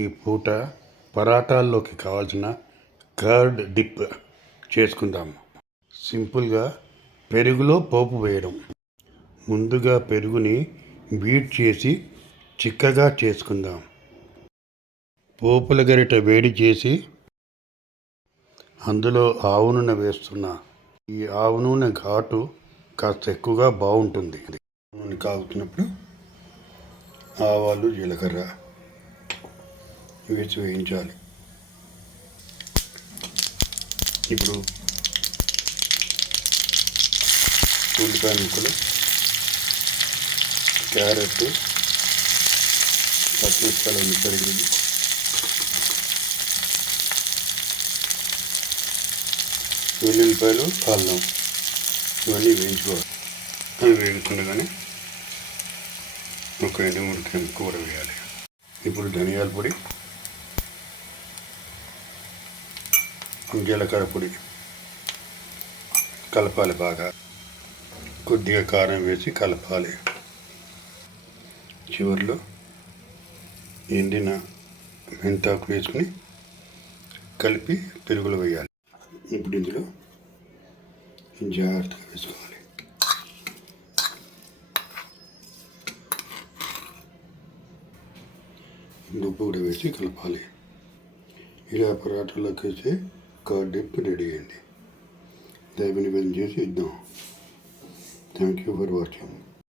ఈ పూట పరాటాల్లోకి కావాల్సిన కర్డ్ డిప్ చేసుకుందాము. సింపుల్గా పెరుగులో పోపు వేయడం. ముందుగా పెరుగుని బీట్ చేసి చిక్కగా చేసుకుందాం. పోపుల గరిట వేడి చేసి అందులో ఆవు నూనె వేస్తున్నా. ఈ ఆవు నూనె ఘాటు కాస్త ఎక్కువగా బాగుంటుంది. నూనె కాగుతున్నప్పుడు ఆవాలు జీలకర్ర వేసి వేయించాలి. ఇప్పుడు ఉల్లిపాయ ముక్కలు, క్యారెట్, పచ్చిమిరపకాయలు తరిగింది, వెల్లుల్లిపాయలు, అల్లం ఇవన్నీ వేయించుకోవాలి. అవి వేగుతుండగానే ఒక 2-3 కూర వేయాలి. ఇప్పుడు ధనియాల పొడి, జీలకర్ర పొడి కలపాలి. బాగా కొద్దిగా కారం వేసి కలపాలి. చివరిలో ఎండిన మెంతాకు వేసుకుని కలిపి పెరుగులో వేయాలి. ఇప్పుడు ఇందులో జాగ్రత్తగా వేసుకోవాలి. ఉప్పు కూడా వేసి కలపాలి. ఇలా పరాటాలోకి వేసి కర్డ్ డిప్ రెడీ అయింది. దయచేసి నివేదన చేసి ఇద్దాం. Thank you for watching.